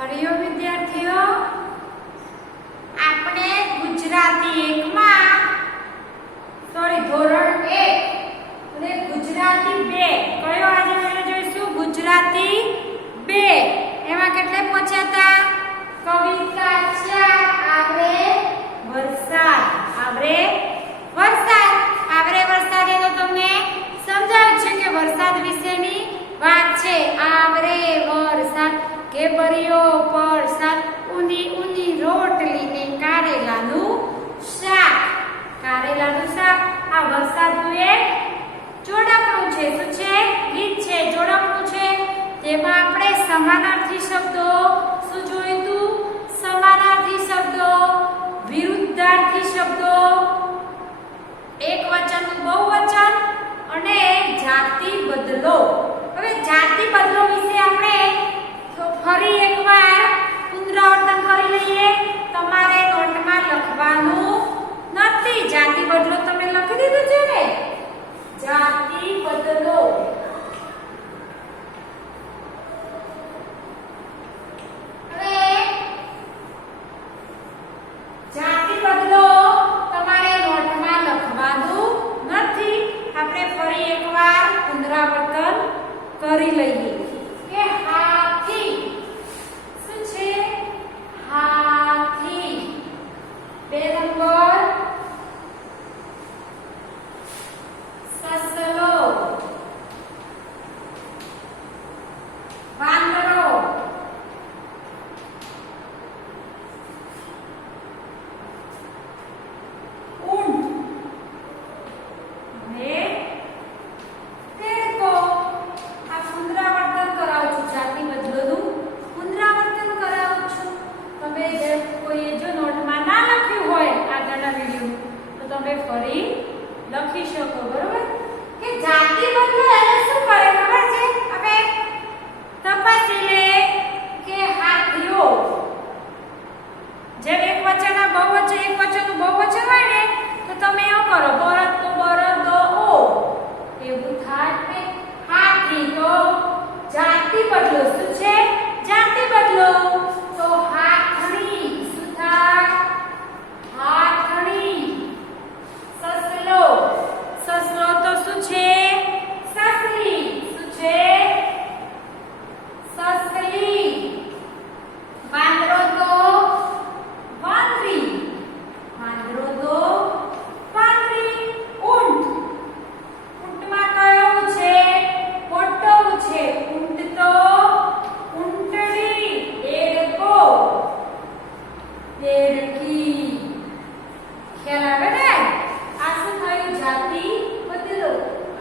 હરિયો વિદ્યાર્થીઓ, આપણે ગુજરાતી 1 માં ધોરણ 1 અને ગુજરાતી 2 કયો આજે આપણે જોઈશું? ગુજરાતી 2 એમાં કેટલે પહોંચ્યા હતા? કવિતા 4 આવરે વરસાદ. આવરે વરસાદ. આવરે વરસાદ એ તો તમને સમજાવ્યું છે કે વરસાદ વિશેની વાત છે. આવરે વરસાદ કે બરિયો પરસાદ, ઊની ઊની રોટલી ને કારેલાનું શાક. કારેલાનું શાક આ વરસાદનું એક જોડકણું છે. શું છે? ગીત છે, જોડકણું છે. તેમાં આપણે સમાનાર્થી શબ્દો શું જોયું હતું? સમાનાર્થી શબ્દો, વિરુદ્ધાર્થી શબ્દો, એકવચનનું બહુવચન અને જાતિ બદલો. હવે જાતિ બદલો વિશે આપણે ફરી એકવાર પુનરાવર્તન કરી લઈએ. તમારે નોટમાં લખવાનું નથી. જાતિ બદલો તમે લખી દીધું છે ને? જાતિ બદલો. હવે જાતિ બદલો તમારે નોટમાં લખવાનું નથી. આપણે ફરી એકવાર પુનરાવર્તન કરી લઈએ કે હાથી શું છે? હાથી. 2 નંબર સસલો, વાંદરો, ઊંટ અને દેડકો. આ પુનરાવર્તન કરાવું છું. જાતિ બદલોનું પુનરાવર્તન કરાવું છું. તમે જે કોઈએ જો નોટમાં ના લખ્યું હોય આગળના વિડિયો તો તમે ફરી લખી શકો. બરોબર? કે જાતિ બદલો એટલે શું કરે ખબર છે? હવે તપાસી લે કે હાથીઓ જે એકવચનના બહુવચન, એકવચનનું બહુવચન હોય ને તો તમે એવું કરો, બળદ તો બળદો એવું થાય ને. હાથી તો જાતિ બદલો શું છે? જાતિ બદલો. તો હાથણી શું થાય? હાથણી. સસલો, સસલો તો શું છે? સસલી. શું છે? સસલી. વાંદરો તો વાંદરી. વાંદરો તો વાંદરી. ઊંટ, ઊંટમાં કયું છે? મોટું છે. ઊંટ તો ઊંટડી. દેડકો, દેડકી. ખ્યાલ આવે ને? આ શું થયું? જાતિ બદલો.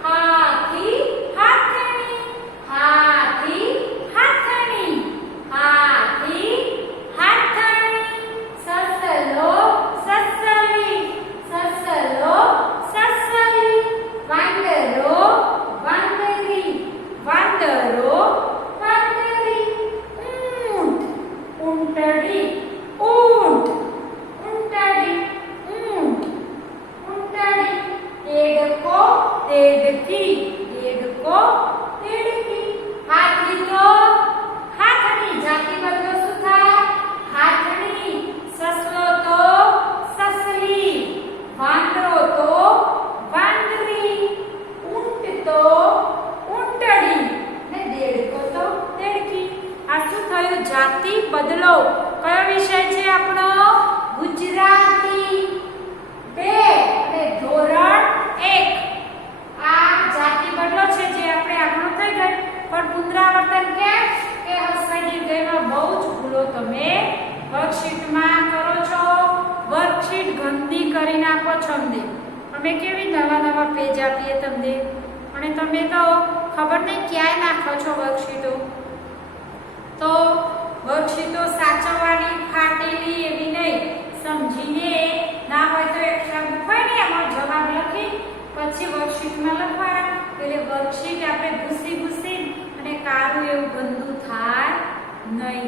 હાથી, હાથણી. હાથી, હાથણી. હાથી, હાથણી. સસલો, સસલી. સસલો, સસલી. વાંદરો, વાંદરી. વાંદરો, વાંદરી. ઊંટ, ઊંટડી. ઊંટ, ઊંટડી. ઊંટ, ઊંટડી. દેડકો, દેડકી. દેડકો, દેડકી. હાથી તો હાથણી. જાતિ બદલો શું થાય? હાથણી. સસલો તો સસલી. વાંદરો તો વાંદરી. ઊંટ તો ઊંટડી ને દેડકો તો દેડકી. આ શું થયું? જાતિ બદલો. કયો વિષય છે આપણો? ગુજરાતી 2 અને ધોરણ 1. આ જાતિ બદલો છે જે આપણે આપણો થઈ ગઈ. પણ પુનરાવર્તન કેમ? કે હસવાઈ ગઈમાં બહુ જ ભૂલો તમે વર્કશીટમાં કરો છો. વર્કશીટ ગંદી કરી નાખો છો. અમે કેવી નવા પેજ આપીએ તમને અને તમે તો ખબર નહીં ક્યાંય નાખો છો વર્કશીટો. તો વર્કશીટો સાચવવાની, ફાટેલી એવી નહીં. સમજીને ના હોય તો એક શબ્દ હોય ને એમાં જવાબ લખી પછી વર્કશીટમાં લખવાના. એટલે વર્કશીટ આપણે ભૂસી અને કાળું એવું ગંદુ થાય નહીં.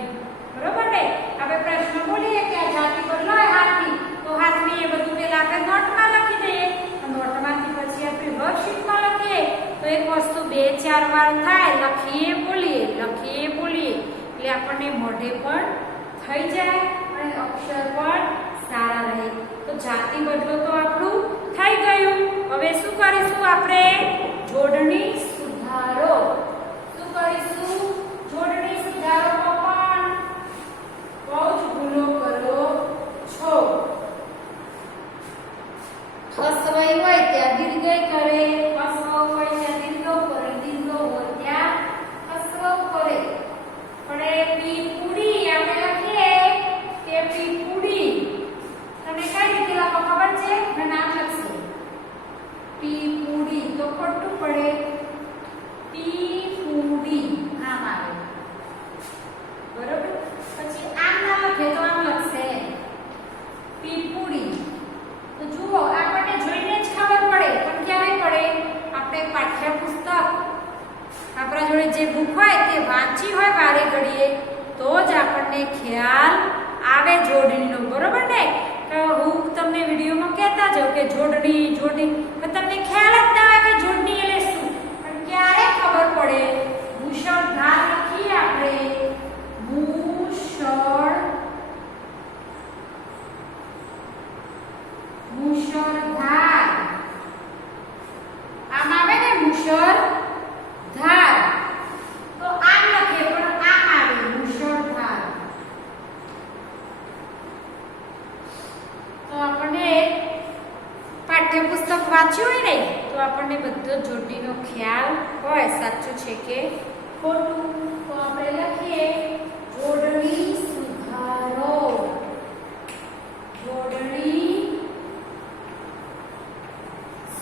બરોબર ને? આપણે પ્રશ્ન બોલીએ કે આ જાતિ બદલો હાથી, તો હાથની એ બધું પેલા આપણે નોટમાં લખી દઈએ. નોટમાંથી પછી આપણે વર્કશીટમાં લખીએ તો એક વસ્તુ 2-4 વાર થાય. લખીએ બોલીએ, લખીએ બોલીએ. એટલે આપણને મોઢે પણ થઈ જાય અને અક્ષર પણ સારા રહે. તો જાતિ બદલો તો આપણું થઈ ગયું. હવે શું કરીશું આપણે? જોડણી સુધારો. શું કરીશું? જોડણી સુધારો પણ બહુ જ ભૂલો કરો છો. હસવાઈ હોય ત્યાં દીર્ઘય કરે, હસવ હોય ત્યાં દીર્ઘ કરે, દીર્ઘ હોય ત્યાં હસવ કરે. પણ એ પી પૂરી આપણે લખીએ કે પી પૂરી. તમે કઈ રીતે લખો ખબર છે? મેં નામ લખશે પી પૂરી તો ખોટું પડે. પી પૂરી નામ આવે બરોબર. પછી આમ ના લખે તો આમ લખશે પી પૂરી. તો જુઓ આપણને જોઈને જ ખબર પડે. પણ ક્યારે પડે? આપણે પાઠ્યપુસ્તક આપણા જોડે જે બુક હોય તે વાંચી હોય વારે ઘડીએ તો જ આપણને ખ્યાલ આવે જોડણીનો. બરોબર ને? તો હું તમને વિડીયોમાં કહેતા જાઉં કે જોડણી જોડણી, પણ તમને ખ્યાલ જ ના આવે કે જોડણી એટલે શું. પણ ક્યારે ખબર પડે? મુશળધાર લખીએ આપણે. મુશળધાર આમ આવે ને મુશળધાર. તો આમ લખીએ પણ આમ આવે મુશળધાર. તો આપણને પાઠ્યપુસ્તક વાંચ્યું હોય ને તો આપણને બધો જોડણીનો ખ્યાલ હોય સાચું છે કે ખોટું. તો આપણે લખીએ જોડણી સુધારો. જોડણી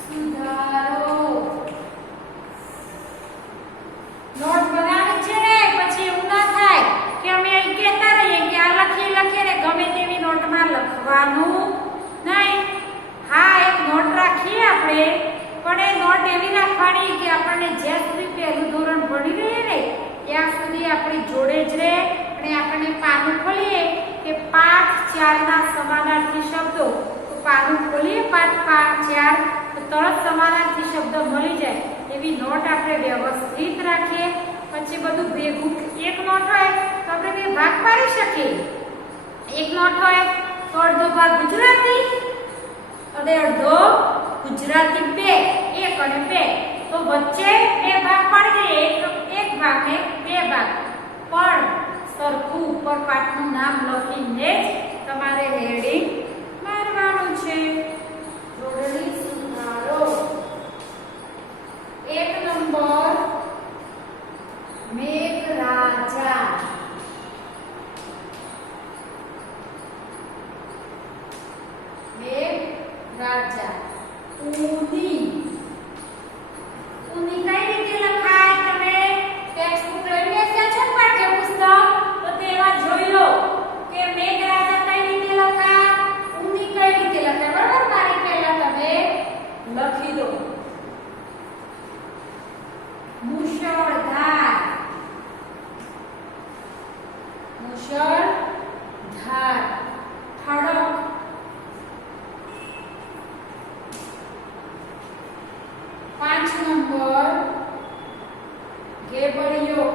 સુધારો. નોટ બનાવી છે ને પછી એવું ના થાય કે અમે અહીં કહેતા રહીએ કે આ લખીએ ને ગમે તેવી નોટમાં લખવાનું નહીં. હા, એક નોટ રાખીએ આપણે, પણ એ નોટ એવી રાખવાની કે આપણને જ્યાં સુધી પહેલું ધોરણ ભણી રહીએ ને ત્યાં સુધી આપણી જોડે જ રહે. અને આપણને પાનું ખોલીએ કે પાઠ 4 ના સમાનાર્થી શબ્દો, તો પાનું ખોલીએ પાઠ 4 તો તરત સમાનાર્થી શબ્દ મળી જાય એવી નોટ આપણે વ્યવસ્થિત રાખીએ. પછી બધું ભેગું એક નોટ હોય તો આપણે બે ભાગ પાડી શકીએ. એક નોટ હોય તો અડધો ભાગ ગુજરાતી અને અડધો ગુજરાતી 2, 1 અને 2. તો વચ્ચે બે ભાગ પાડી દઈએ. એક ભાગ ને 2 ભાગ. પણ સરખું ઉપર પાઠનું નામ લખીને જ તમારે હેડિંગ મારવાનું છે. જોડણી સુધારો. 1 નંબર મેઘરાજા. મેઘરાજા. ઊની. ઊની કઈ રીતે લખાય? તમે ટેક્સ્ટબુક લઈ લેશો છો પાઠ્યપુસ્તક તો તેમાં જોઈ લો કે મેઘરાજા કઈ રીતે લખાય, ઊની કઈ રીતે લખાય. બરાબર? મારી પહેલા તમે લખી દો. મુશળધાર. મુશળધાર. ઠળક. પાંચ નંબર ગેબરિયો.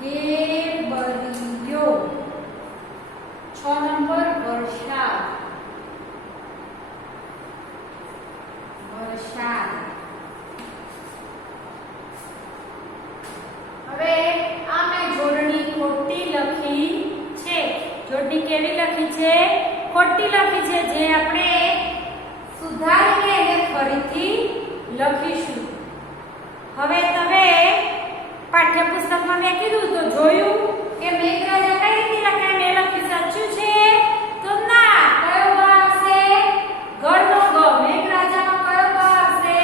ગેબરિયો. 6 નંબર વરસાદ. વરસાદ. હવે આ મેં જોડણી ખોટી લખી છે. જોડણી કેવી લખી છે? ખોટી લખી છે, જે આપણે સુધારીને એને ફરીથી લખીશું. હવે તમે પાઠ્યપુસ્તકમાં મેં કીધું તો જોયું કે મેઘરાજા કઈ રીતે લખાય? મેં લખ્યું સાચું છે તો ના. કયો ગ આવશે? ગળનો ગ. મેઘરાજામાં કયો ગ આવશે?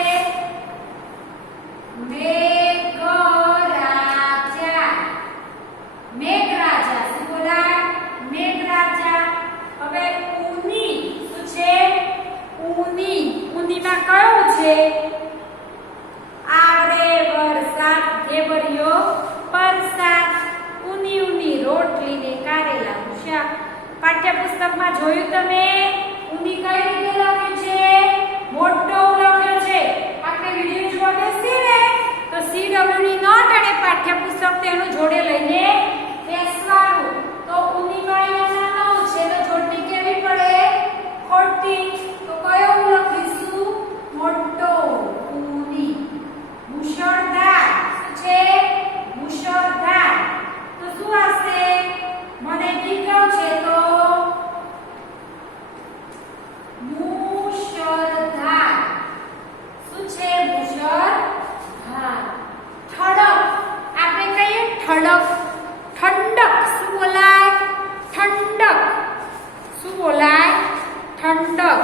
મેઘરાજા. મેઘરાજા. શું બોલાય? મેઘરાજા. હવે ઊની શું છે? ઊની. ઊનીમાં કયો છે? આવડે વરસાદ. ગેબરિયો પરસાદ. ઊની ઊની રોટલી ને કારેલાનું શાક. પાઠ્યપુસ્તકમાં જોયું તમે? ઊની કઈ રીતે લખ્યું છે? મોટો લખ્યો છે. આપણે જોડે લઈને બેસવાનું. તો ઉનીમાં અહીંયા 9 છે તો જોડણી કેવી પડે? ખોટી. તો કયો ઉ લખીશું? મોટો ઉની. મુશળધાર શું છે? મુશળધાર. તો શું આવશે? મને દીકરો છે તો મુશળધાર. શું છે? મુશળધાર. ઠડક આપણે કહીએ ઠડક. ઠંડક શું બોલાય? ઠંડક. શું બોલાય? ઠંડક.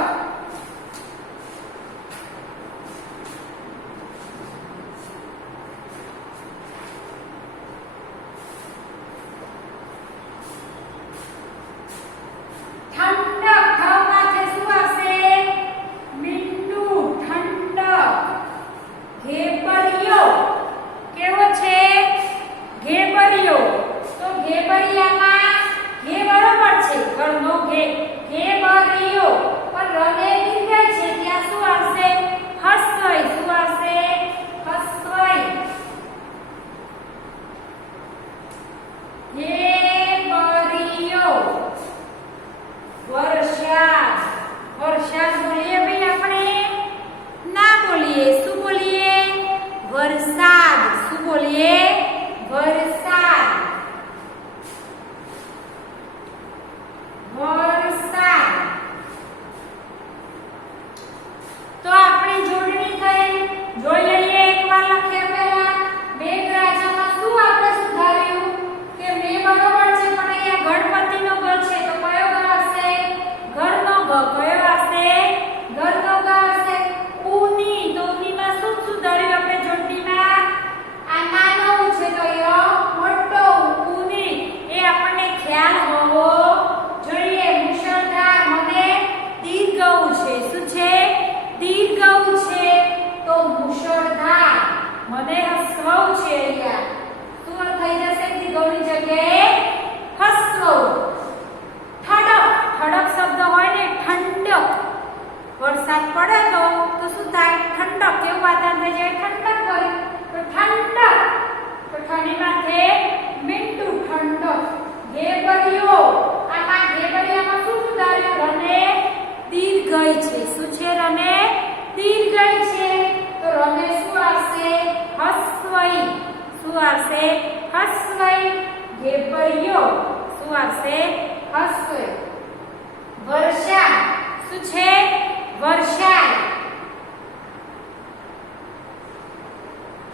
વરસાદ પડે તો શું થાય? ઠંડક. કેવું વાતાવરણ થઈ જાય? ઠંડક કરે. તો ઠંડક. તો ઠંડી માથે મીઠું. ઠંડક. ઘેબરિયો. આમાં ઘેબરિયામાં શું સુધાર્યું? રને દીર્ઘય છે. શું છે? રને દીર્ઘય છે. તો રને શું આવશે? હસ્વઈ. શું આવશે? હસ્વઈ. ઘેબરિયો શું આવશે? હસ્વઈ. વર્ષા શું છે? વરસાદ.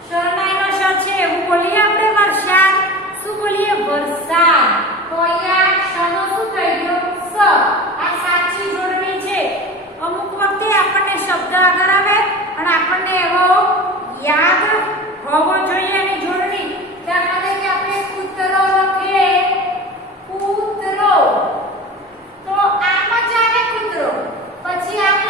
શરણાઈનો શ છે એવું બોલીએ આપણે વરસાદ. શું બોલીએ? વરસાદ. તો અહીંયા શનો શું થઈ ગયો? સ. આ સાચી જોડણી છે. અમુક વખતે આપણને શબ્દ આગળ આવે અને આપણને એવો યાદ હોવો જોઈએ એની જોડણી. દાખલા તરીકે આપણે કૂતરો લખીએ. કૂતરો. તો આમાં જ આવે કૂતરો. પછી આપણે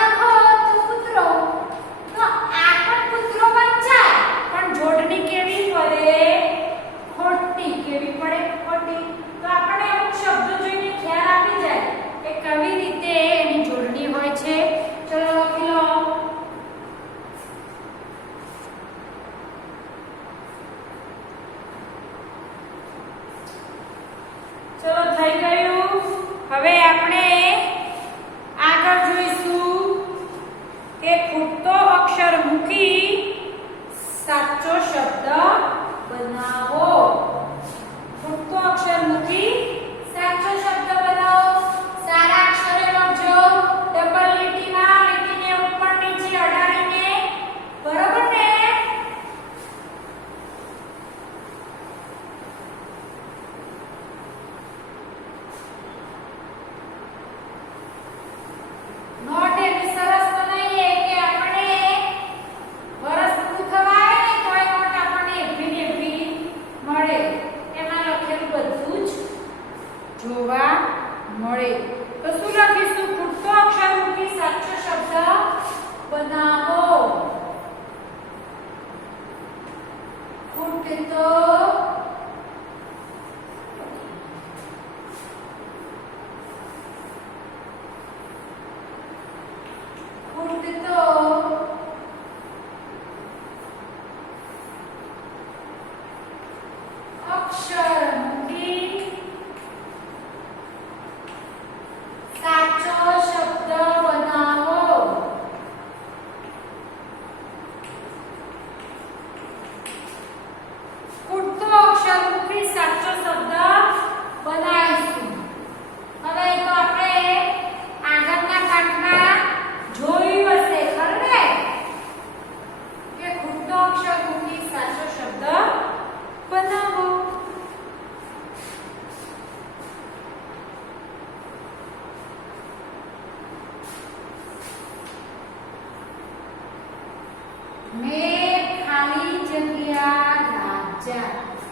મેં ખાલી જગ્યા રાજા.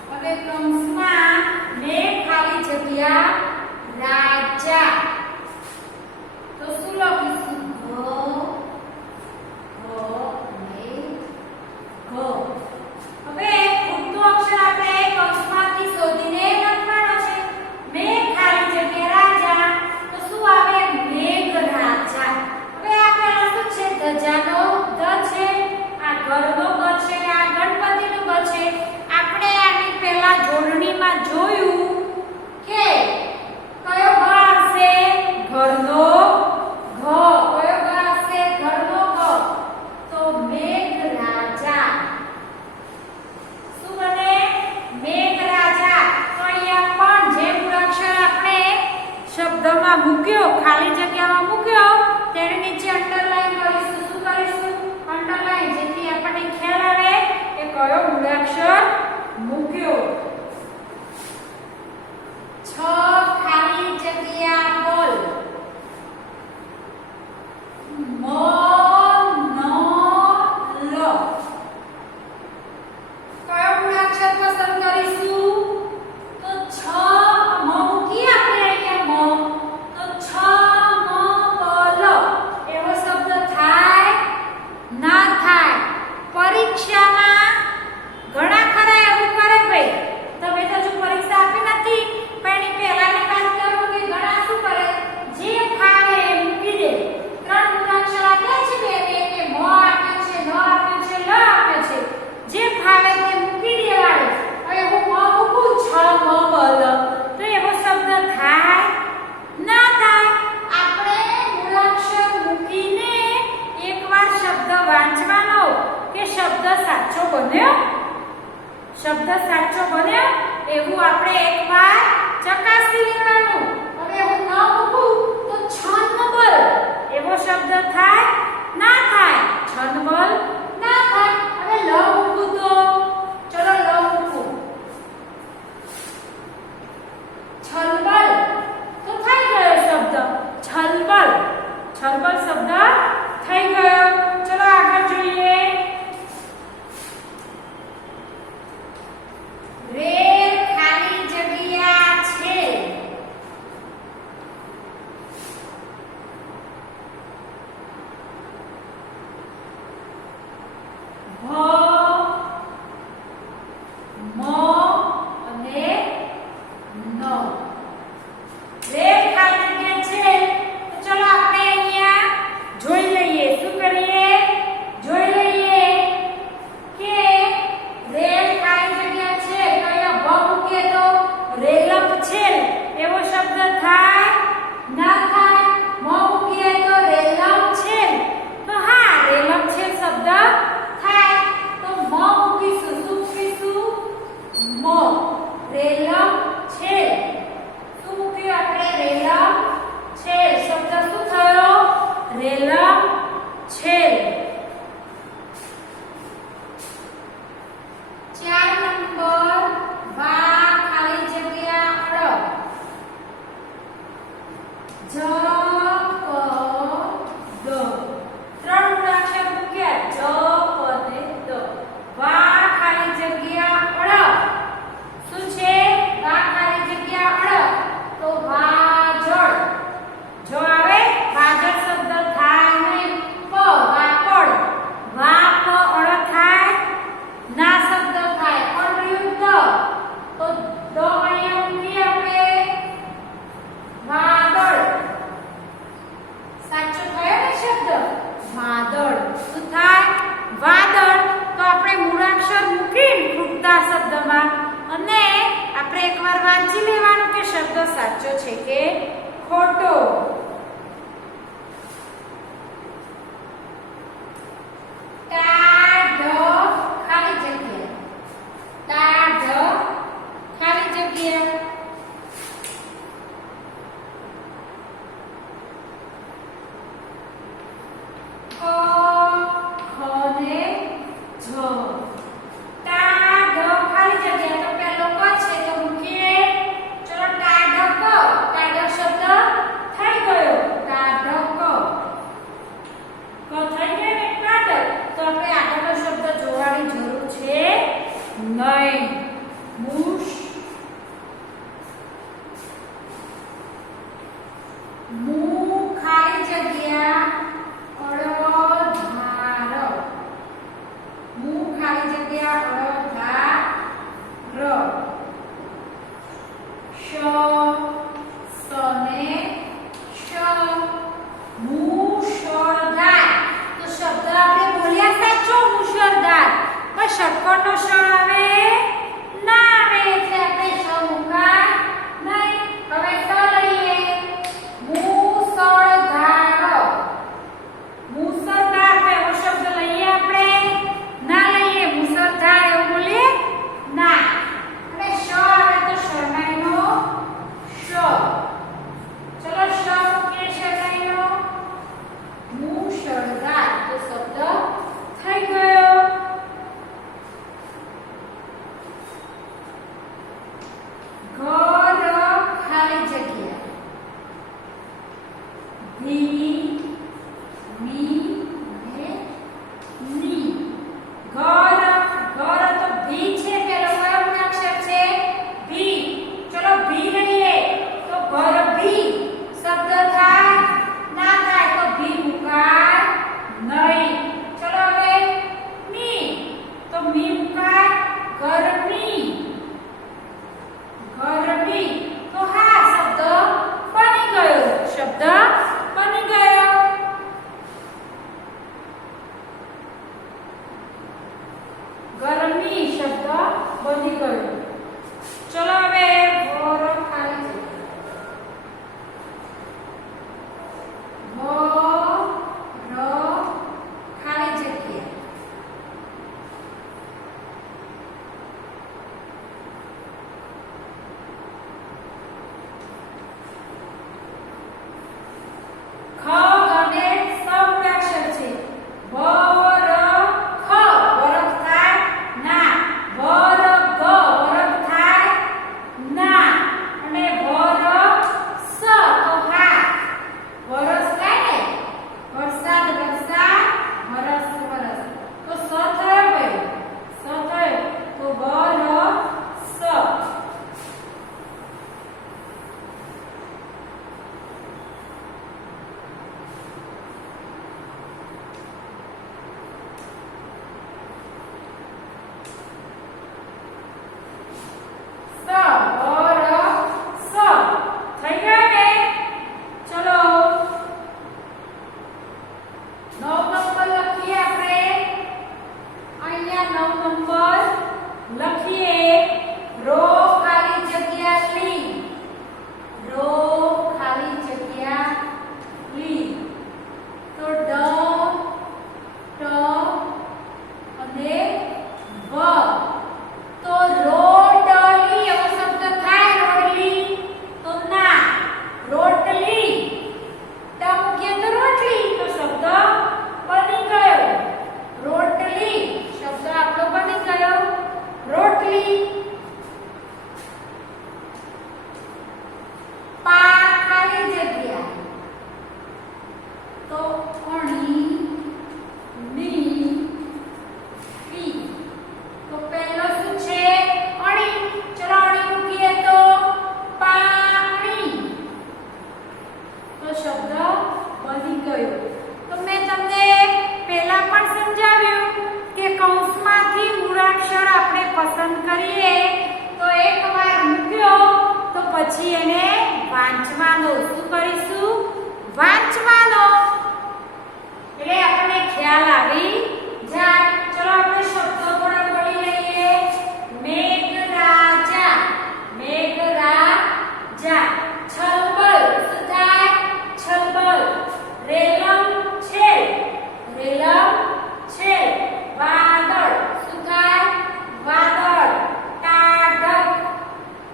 હવે કૌંસમાં મેં ખાલી જગ્યા રાજા. તો શું લખીશું? હવે ખૂટતું અક્ષર આપણે કૌંસમાંથી શોધીને લખવાનો છે. મેં ખાલી જગ્યા રાજા. તો શું આવે? મેઘરાજા. હવે આ પહેલા શું છે? ધજાનો ધ છે, આ ઘરનો ગ છે, આ ગણપતિનો ગ છે. આપણે આની પહેલા જોડણીમાં જોયું કે કયો ગ આવશે? ઘરનો ઘ. કયો ગ આવશે? ઘરનો ગ. તો મેઘરાજા શું બને? મેઘરાજા. તો અહીંયા પણ જે મૂળાક્ષર આપણે શબ્દમાં મૂક્યો, ખાલી જગ્યામાં મૂક્યો, તેની નીચે અંડરલાઈન કરીશું. શું કરીશું? અંડરલાઈન, જેથી આપણને ખ્યાલ આવે કે કયો મૂળાક્ષર મૂક્યો. છ ખાલી જગ્યા બોલ. મ ન લ. કયો મૂળાક્ષર પસંદ કરીશું? તો છ. મ મૂકી આપણે અહીંયા મ. તો છ મ પ લ એવો શબ્દ થાય ના થાય? પરીક્ષામાં ઘણા ખરા એવું કરે ભાઈ. તમે તો જો પરીક્ષા આપી નથી, પણ એની પહેલાની વાત કરું કે ઘણા શું કરે? જે ફાવે એ મૂકી દે. ત્રણ મૂળાક્ષર આપ્યા છે બેને, કે મ આપ્યો છે, ન આપ્યો છે, લ આપ્યો છે. જે ફાવે તે મૂકી દેવાનું. હવે હું મ મૂકું, છ મ બ લ, તો એવો શબ્દ થાય ના થાય? આપણે મૂળાક્ષર મૂકીને એકવાર શબ્દ વાંચવાનો કે શબ્દ સાચો બન્યો, શબ્દ સાચો બન્યો એવું આપણે એકવાર ચકાસી લેવાનું. હવે હું ન મૂકું તો છન્નબલ એવો શબ્દ થાય ના થાય? છન્નબલ ના થાય. હવે લ મૂકું તો ચલો લ મૂકું, છલબલ તો થઈ ગયો શબ્દ. છલબલ, છલબલ શબ્દ થઈ ગયો. ચલો આગળ જોઈએ. રેલ ખાલી જગ્યા છે. સાચો છે કે ખોટો. થઈ ગયો. નંબર લખીએ આપણે અહીંયા 9 નંબર લખીએ રો ખાલી જગ્યા લી રો ખાલી જગ્યા લી તો ડ ટ અને વ તો રોટલી એવો શબ્દ થાય રોટલી તો ના રોટલી ટ મૂકીએ તો રોટલી તો શબ્દ બની ગયો રોટલી શબ્દ આપણો બની ગયો રોટલી પા ખાલી જગ્યા તો અણી ની પી તો પહેલો શું છે અણી ચલો અણી મૂકીએ તો પાણી તો શબ્દ બની ગયો તો મેં તમને પહેલા પણ સમજાવ્યું કે કૌંસમાંથી મૂળાક્ષર આપણે પસંદ કરીએ તો એકવાર મૂક્યો તો પછી એને વાંચવાનો શું કરીશું વાંચવાનો એટલે આપણને ખ્યાલ આવી જાય ચલો આપણે શબ્દો પણ બોલી લઈએ મેઘરાજા મેઘરાજા છલબલ શું થાય છલબલ રેલમ છે વાદળ શું થાય વાદળ ટાઢક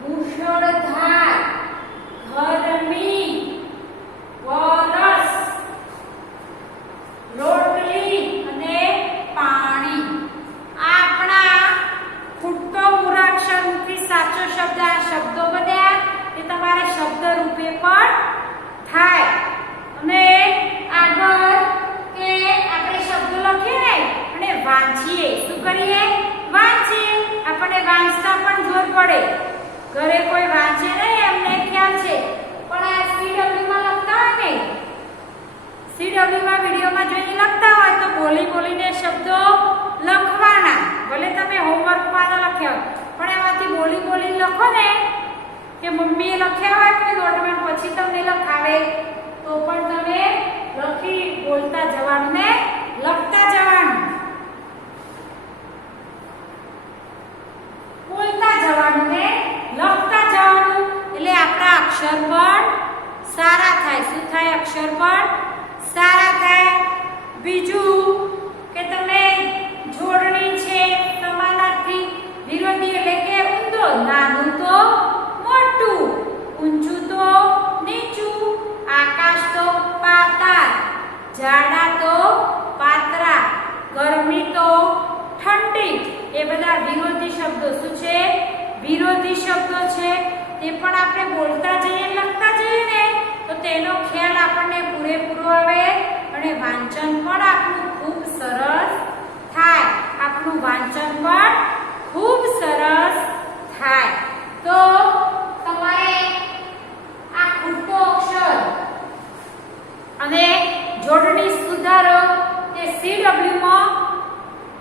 મુશળધાર ગરમી વરસ રોટલી અને પાણી આપણા ખૂટતો મૂળાક્ષરથી સાચો શબ્દ આ શબ્દો બન્યા એ તમારે શબ્દ રૂપે પણ થાય અને આગળ કે આપણે શબ્દો લખીએ અને વાંચીએ શું કરીએ વાંચીએ આપણને વાંચતા પણ જોર પડે ઘરે કોઈ વાંચે નહીં એમને ખ્યાલ છે પણ આ સીડબ્લ્યુ માં લખતા હોય ને સીડબ્લ્યુ માં વિડિયોમાં જોઈને લખતા હોય તો બોલી બોલીને શબ્દો લખવાના ભલે તમે હોમવર્કમાં ન લખ્યા હોય પણ એમાંથી બોલી બોલીને લખો ને કે મમ્મીએ લખ્યા હોય કોઈ નોટમાં પછી તમને લખાવે તો પણ તમે લખી બોલતા જવાનું ને લખતા જવાનું બોલતા જવાનું ને લખતા જવાનું એટલે આપણા અક્ષર પણ સારા થાય શું થાય અક્ષર પણ સારા થાય બીજું કે તમે જોડણી છે સમાનાર્થી વિરોધી એટલે કે ઊંધો નાનું તો મોટું ઊંચું તો નીચું આકાશ તો પાતાળ જાડા તો પાતળા ગરમી તો ઠંડી એ બધા વિરોધી શબ્દો શું છે વિરોધી શબ્દો છે તે પણ આપણે બોલતા જઈએ લખતા જઈએ ને તો તેનો ખ્યાલ આપણને પૂરેપૂરો આવે અને વાંચન પણ આપણું ખૂબ સરસ થાય આપણું વાંચન પણ ખૂબ સરસ થાય તો તમારે આ ખૂટતો અક્ષર અને જોડણી સુધારો તે સીડબ્લ્યુ માં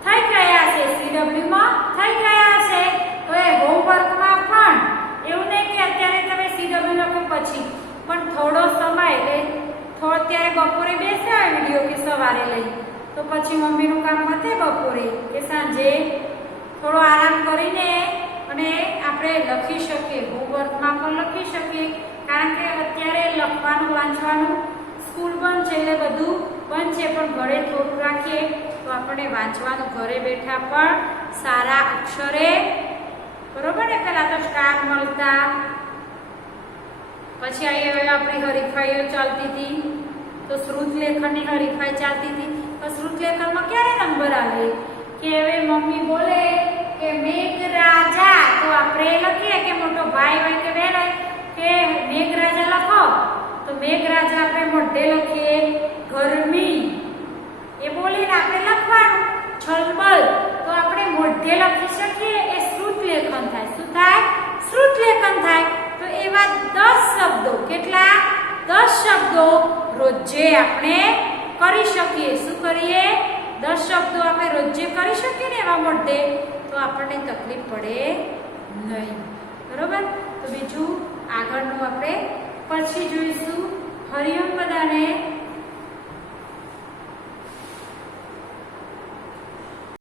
થઈ ગયા છે સીડબ્લ્યુ માં થઈ ગયા છે તો એ હોમવર્કમાં પણ એવું નહીં કે અત્યારે તમે સીડબ્લ્યુ લખો પછી પણ થોડો સમય એટલે અત્યારે બપોરે બેસ્યા હોય વિડિયો કે સવારે લઈ તો પછી મમ્મીનું કામ પતે બપોરે કે સાંજે થોડો આરામ કરીને અને આપણે લખી શકીએ હોમવર્કમાં પણ લખી શકીએ કારણ કે અત્યારે લખવાનું વાંચવાનું સ્કૂલ બંધ છે એટલે બધું બંધ છે પણ ઘરે થોડું રાખીએ તો આપણે વાંચવાનું ઘરે બેઠા પણ સારા અક્ષરે બરોબર ને પહેલા તો સ્ટાર મળતા પછી અહીંયા આપણી હરીફાઈઓ ચાલતી હતી તો શ્રુતલેખનની હરીફાઈ ચાલતી હતી તો શ્રુતલેખનમાં ક્યારે નંબર આવે કે હવે મમ્મી બોલે કે મેઘરાજા તો આપણે લખીએ કે મોટો ભાઈ હોય કે બહેન હોય કે મેઘરાજા લખો તો મેઘરાજા આપણે મોઢે લખીએ ગરમી એ બોલીને આપણે લખવાનું છલબલ તો આપણે મોઢે લખી શકીએ એ શ્રુતલેખન થાય શું થાય શ્રુતલેખન થાય તો એવા 10 શબ્દો કેટલા 10 શબ્દો રોજે આપણે કરી શકીએ શું કરીએ 10 શબ્દો આપણે રોજે કરી શકીએ ને એવા મોઢે તો આપણને તકલીફ પડે નહીં બરોબર તો બીજું આગળનું આપણે પછી જોઈશું હરિઓમ બધાને